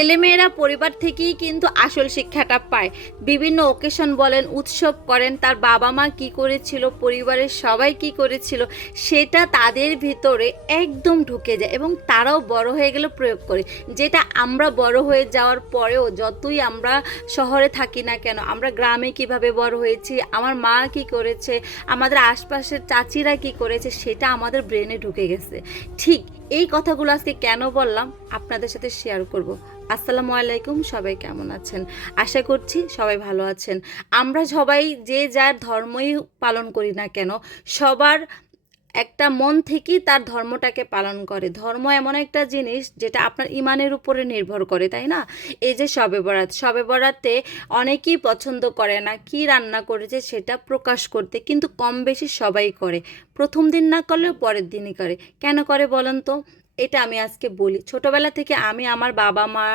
ছেলেমেয়েরা পরিবার থেকেই কিন্তু আসল শিক্ষাটা পায়। বিভিন্ন ওকেশন বলেন, উৎসব করেন, তার বাবা মা কি করেছিল, পরিবারের সবাই কি করেছিল, সেটা তাদের ভিতরে একদম ঢুকে যায় এবং তারাও বড় হয়ে গেলে প্রয়োগ করে। যেটা আমরা বড় হয়ে যাওয়ার পরেও যতই আমরা শহরে থাকি না কেন, আমরা গ্রামে কীভাবে বড় হয়েছি, আমার মা কি করেছে, আমাদের আশপাশের চাচিরা কি করেছে, সেটা আমাদের ব্রেনে ঢুকে গেছে। ঠিক এই কথাগুলো আজকে কেন বললাম আপনাদের সাথে শেয়ার করব। আসসালামু আলাইকুম, সবাই কেমন আছেন? আশা করছি সবাই ভালো আছেন। আমরা সবাই যে যার ধর্মই পালন করি না কেন, সবার একটা মন থেকেই তার ধর্মটাকে পালন করে। ধর্ম এমন একটা জিনিস যেটা আপনার ইমানের উপরে নির্ভর করে, তাই না? এই যে শবে বরাত শবে বরাতে অনেকেই পছন্দ করে না কি রান্না করেছে সেটা প্রকাশ করতে, কিন্তু কম বেশি সবাই করে। প্রথম দিন না করলেও পরের দিনই করে। কেন করে বলেন তো? এটা আমি আজকে বলি। ছোটবেলা থেকে আমি আমার বাবা মা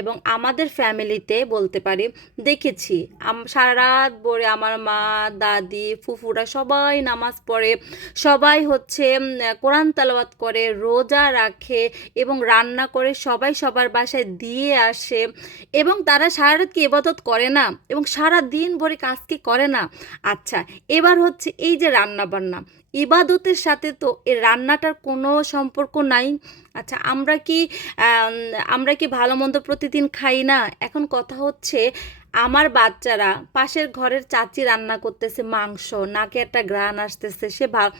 এবং আমাদের ফ্যামিলিতে বলতে পারি, দেখেছি। সারা রাত ভরে আমার মা, দাদি, ফুফুরা সবাই নামাজ পড়ে, সবাই হচ্ছে কোরআন তালাওয়াত করে, রোজা রাখে এবং রান্না করে সবাই সবার বাসায় দিয়ে আসে এবং তারা সারা রাত কি ইবাদত করে না এবং সারা দিন ভরে কাজ কি করে না? আচ্ছা এবার হচ্ছে এই যে রান্না বান্না ইবাদতের সাথে তো এর রান্নাটার কোনো সম্পর্ক নাই। আচ্ছা আমরা কি আমরা কি ভালো মন্দ প্রতিদিন খাই না? এখন কথা হচ্ছে, আমার বাচ্চারা পাশের ঘরের চাচি রান্না করতেছে মাংস, নাকে একটা গ্রান আসতেছে, সে ভাব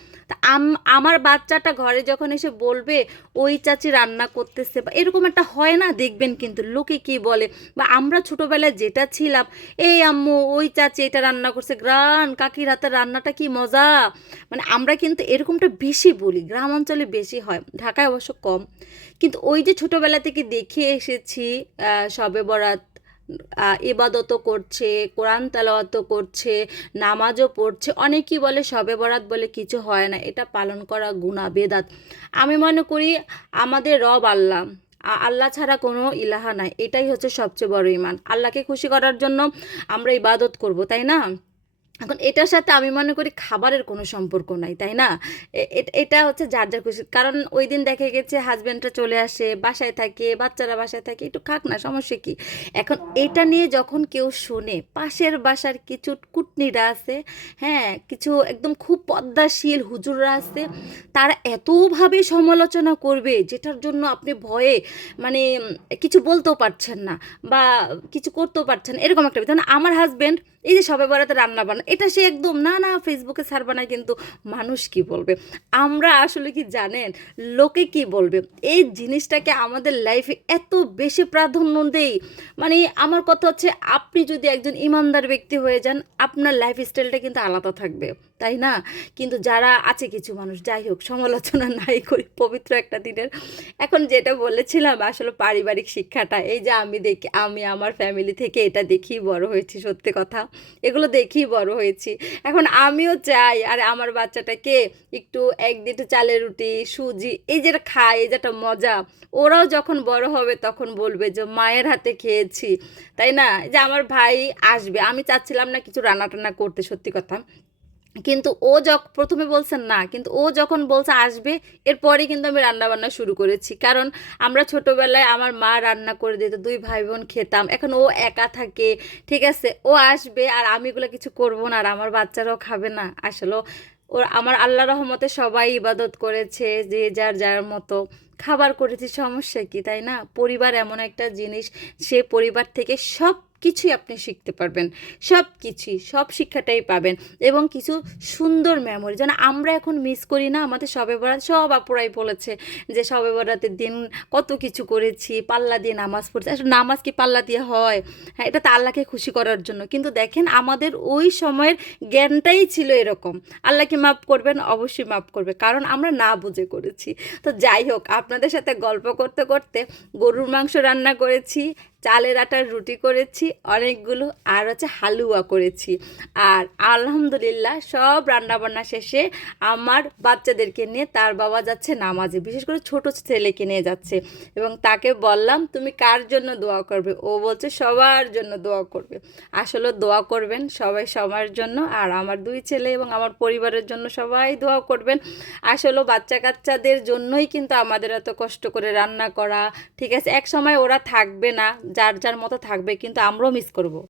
আমার বাচ্চাটা ঘরে যখন এসে বলবে, ওই চাচি রান্না করতেছে, বা এরকম একটা হয় না? দেখবেন কিন্তু লোকে কি বলে? বা আমরা ছোটোবেলায় যেটা ছিলাম, এই আম্মু, ওই চাচি এটা রান্না করছে গ্রান কাকির হাতের রান্নাটা কি মজা? মানে আমরা কিন্তু এরকমটা বেশি বলি, গ্রাম অঞ্চলে বেশি হয়, ঢাকায় অবশ্য কম। কিন্তু ওই যে ছোটোবেলা থেকে দেখে এসেছি শবে বরাত আহ, ইবাদতও করছে কোরআন তালাওয়াতও করছে নামাজও পড়ছে। অনেকেই বলে শবে বরাত বলে কিছু হয় না এটা পালন করা গুণা বেদাত। আমি মনে করি আমাদের রব আল্লাহ আল্লাহ ছাড়া কোনো ইলাহা নাই এটাই হচ্ছে সবচেয়ে বড় ইমান আল্লাহকে খুশি করার জন্য আমরা ইবাদত করব তাই না? এখন এটার সাথে আমি মনে করি খাবারের কোনো সম্পর্ক নাই, তাই না? এটা হচ্ছে যার যার খুশি। কারণ ওই দিন দেখা গেছে হাজব্যান্ডরা চলে আসে, বাসায় থাকে, বাচ্চারা বাসায় থাকে, একটু খাক না, সমস্যা কি? এখন এটা নিয়ে যখন কেউ শোনে, পাশের বাসার কিছু কুটনিরা আছে হ্যাঁ কিছু একদম খুব পদ্মাশীল হুজুররা আছে, তারা এতভাবে সমালোচনা করবে, যেটার জন্য আপনি ভয়ে মানে কিছু বলতেও পারছেন না বা কিছু করতেও পারছেন এরকম একটা আমার হাজব্যান্ড এই যে সবাই বেড়াতে রান্না বান্না এটা সে একদম, না না ফেসবুকে ছাড়বে না কিন্তু মানুষ কি বলবে? আমরা আসলে কি জানেন? লোকে কি বলবে? এই জিনিসটাকে আমাদের লাইফে এত বেশি প্রাধান্য দেই। মানে আমার কথা হচ্ছে, আপনি যদি একজন ইমানদার ব্যক্তি হয়ে যান, আপনার লাইফ স্টাইলটা কিন্তু আলাদা থাকবে। তাই না? কিন্তু যারা আছে কিছু মানুষ, যাই হোক, সমালোচনা নাই করি পবিত্র একটা দিনের। এখন যেটা বলেছিলাম, আসলে পারিবারিক শিক্ষাটা, এই যে আমি দেখি, আমি আমার ফ্যামিলি থেকে এটা দেখেই বড় হয়েছি, সত্যি কথা। এগুলো দেখেই বড় হয়েছি। এখন আমিও চাই, আর আমার বাচ্চাটাকে একটু এক দুটো চালের রুটি, সুজি, এই যেটা খায়, এই যেটা মজা, ওরাও যখন বড় হবে তখন বলবে যে, মায়ের হাতে খেয়েছি। তাই না? যে আমার ভাই আসবে, আমি চাচ্ছিলাম না কিছু রান্না টান্না করতে, সত্যি কথা। কিন্তু ও যখন প্রথমে বলছেন না, কিন্তু ও যখন বলছে আসবে, এরপরে কিন্তু আমি রান্না বান্না শুরু করেছি। কারণ আমরা ছোটোবেলায় আমার মা রান্না করে দিত, দুই ভাই বোন খেতাম। এখন ও একা থাকে, ঠিক আছে? ও আসবে আর আমি এগুলো কিছু করব না, আর আমার বাচ্চারাও খাবে না। আসলে ওর আমার আল্লাহ রহমতে সবাই ইবাদত করেছে, যে যার যার মতো। খাবার করেছি, সমস্যা কি, তাই না? পরিবার এমন একটা জিনিস, সে পরিবার থেকে সব কিছুই আপনি শিখতে পারবেন। সব কিছুই, সব শিক্ষাটাই পাবেন এবং কিছু সুন্দর মেমোরি যেন আমরা এখন মিস করি না, আমাদের সবে বরাত, সব আপুরাই বলেছে যে সবে বরাতের দিন কত কিছু করেছি, পাল্লা দিয়ে নামাজ পড়ছি। আসলে নামাজ কি পাল্লা দিয়ে হয়? হ্যাঁ এটা তো আল্লাহকে খুশি করার জন্য। কিন্তু দেখেন, আমাদের ওই সময়ের জ্ঞানটাই ছিল এরকম। আল্লাহ কি মাফ করবেন, অবশ্যই মাফ করবে। কারণ আমরা না বুঝে করেছি। তো যাই হোক আপনাদের সাথে গল্প করতে করতে গরুর মাংস রান্না করেছি চালের আটার রুটি করেছি, অনেকগুলো, আর হচ্ছে হালুয়া করেছি। আর আলহামদুলিল্লাহ সব রান্নাবান্না শেষে আমার বাচ্চাদেরকে নিয়ে তার বাবা যাচ্ছে নামাজে, বিশেষ করে ছোট ছেলেকে নিয়ে যাচ্ছে। এবং তাকে বললাম, তুমি কার জন্য দোয়া করবে? ও বলছে, সবার জন্য দোয়া করবে। আসলে দোয়া করবেন সবাই সবার জন্য, আর আমার দুই ছেলে এবং আমার পরিবারের জন্য সবাই দোয়া করবেন। আসলে বাচ্চা কাচ্চাদের জন্যই কিন্তু আমাদের এত কষ্ট করে রান্না করা, ঠিক আছে? এক সময় ওরা থাকবে না যার যার মতো থাকবে কিন্তু আমরাও মিস করব।